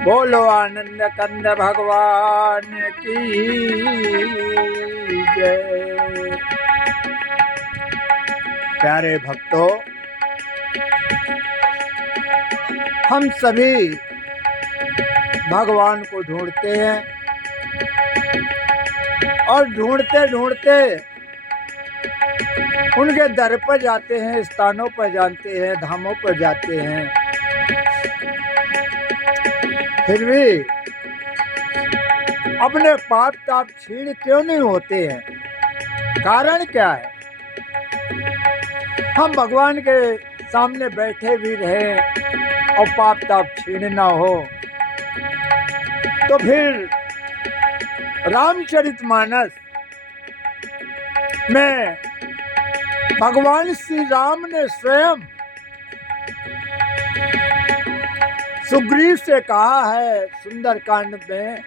बोलो आनंद कंद भगवान की जय। प्यारे भक्तों, हम सभी भगवान को ढूंढते हैं और ढूंढते ढूंढते उनके दर पर जाते हैं, स्थानों पर जाते हैं, धामों पर जाते हैं। फिर भी अपने पाप ताप क्षीण क्यों नहीं होते हैं? कारण क्या है? हम भगवान के सामने बैठे भी रहे और पाप ताप क्षीण ना हो, तो फिर रामचरितमानस में भगवान श्री राम ने स्वयं सुग्रीव से कहा है सुंदरकांड में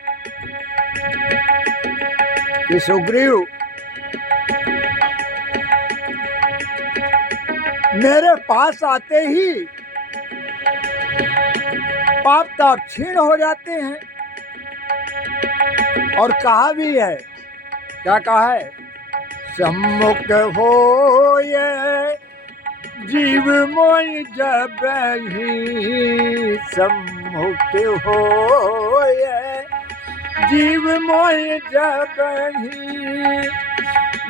कि सुग्रीव, मेरे पास आते ही पाप ताप क्षीण हो जाते हैं। और कहा भी है, क्या कहा है? सम्मुख होए जीव मोहि जबहि, सम्मुख होए जीव मोहि जबहि,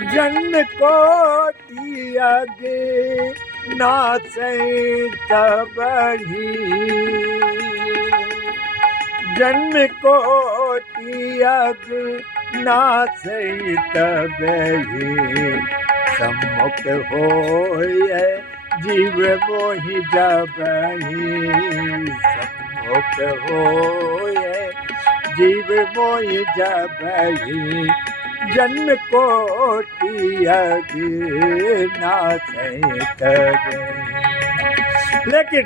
जन्म कोटि अगे नासै तबहि, जन्म कोटि अगे नासै तबहि, सम्मुख होए जीव मोहि जबहि, सम्मुख होए जीव मोहि जबहि, जन्म कोटि अगे नासै तबहि। लेकिन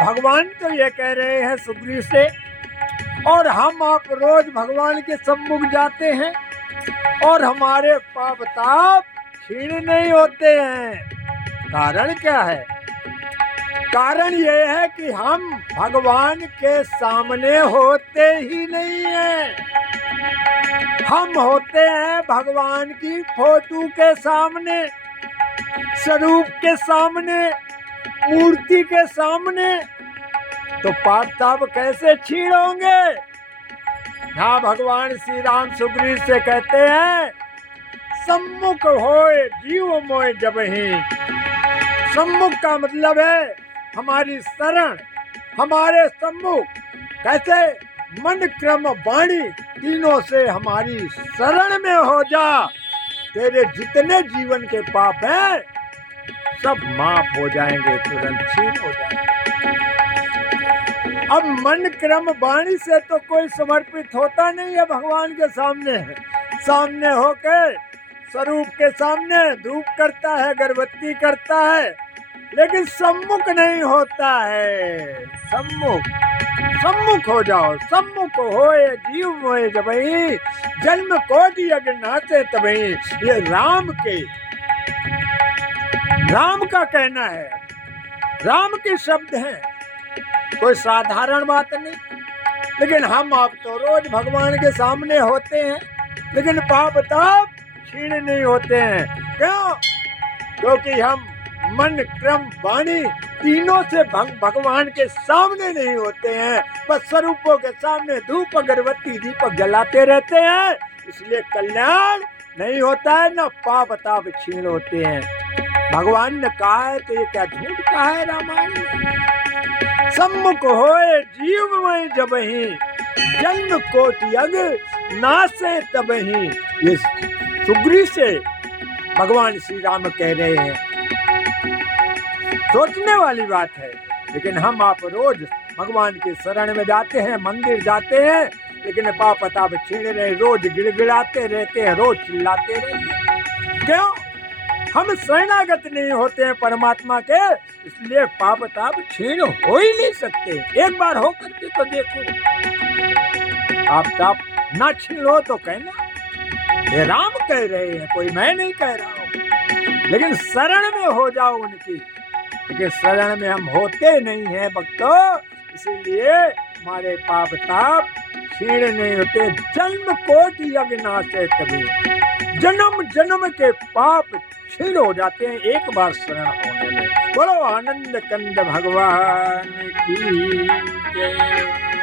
भगवान तो ये कह रहे हैं सुग्रीव से, और हम आप रोज भगवान के सम्मुख जाते हैं और हमारे पाप ताप क्षीण नहीं होते हैं। कारण क्या है? कारण ये है कि हम भगवान के सामने होते ही नहीं हैं। हम होते हैं भगवान की फोटो के सामने, स्वरूप के सामने, मूर्ति के सामने, तो पाप ताप कैसे क्षीण होंगे? हाँ, भगवान श्री राम सुग्रीव से कहते हैं सम्मुख होए जीव मोहि जबहि। सम्मुख का मतलब है हमारी शरण, हमारे सम्मुख। कैसे? मन क्रम वाणी तीनों से हमारी शरण में हो जा, तेरे जितने जीवन के पाप हैं सब माफ हो जाएंगे, तुरंत क्षीण हो जाएंगे। अब मन क्रम वाणी से तो कोई समर्पित होता नहीं है भगवान के सामने। सामने होकर स्वरूप के सामने धूप करता है, अगरबत्ती करता है, लेकिन सम्मुख नहीं होता है। सम्मुख हो जाओ। सम्मुख होए जीव मोहि जबहि, जन्म कोटि अगे नासै तबहि। ये राम का कहना है, राम के शब्द हैं, कोई साधारण बात नहीं। लेकिन हम आप तो रोज भगवान के सामने होते हैं, लेकिन पाप ताप क्षीण नहीं होते हैं। क्यों? क्योंकि हम मन क्रम वाणी तीनों से भगवान के सामने नहीं होते हैं, बस स्वरूपों के सामने धूप अगरबत्ती दीपक जलाते रहते हैं। इसलिए कल्याण नहीं होता है, न पाप ताप क्षीण होते हैं। भगवान ने कहा है तो ये क्या झूठ कहा है रामायण में? सम्मुख होए जीव मोहि जबहि, जन्म कोटि अगे नासै तबहि। ये सुग्रीव से भगवान श्री राम कह रहे हैं। सोचने वाली बात है। लेकिन हम आप रोज भगवान के शरण में जाते हैं, मंदिर जाते हैं, लेकिन पाप ताप छीन रहे, रोज गिड़गिड़ाते रहते हैं, रोज चिल्लाते रहते हैं। क्यों? हम शरणागत नहीं होते हैं परमात्मा के, इसलिए पाप ताप क्षीण हो ही नहीं सकते। एक बार हो करके तो देखो, पाप ताप ना क्षीण हो तो कहना। ये राम कह रहे हैं, कोई मैं नहीं कह रहा हूं। लेकिन शरण में हो जाओ उनकी, लेकिन शरण में हम होते नहीं हैं भक्तों, इसीलिए हमारे पाप ताप क्षीण नहीं होते। जन्म कोटि यज्ञ नाशे तभी, जन्म जन्म के पाप क्षीण हो जाते हैं एक बार शरण होने में। बोलो आनंद कंद भगवान की जय।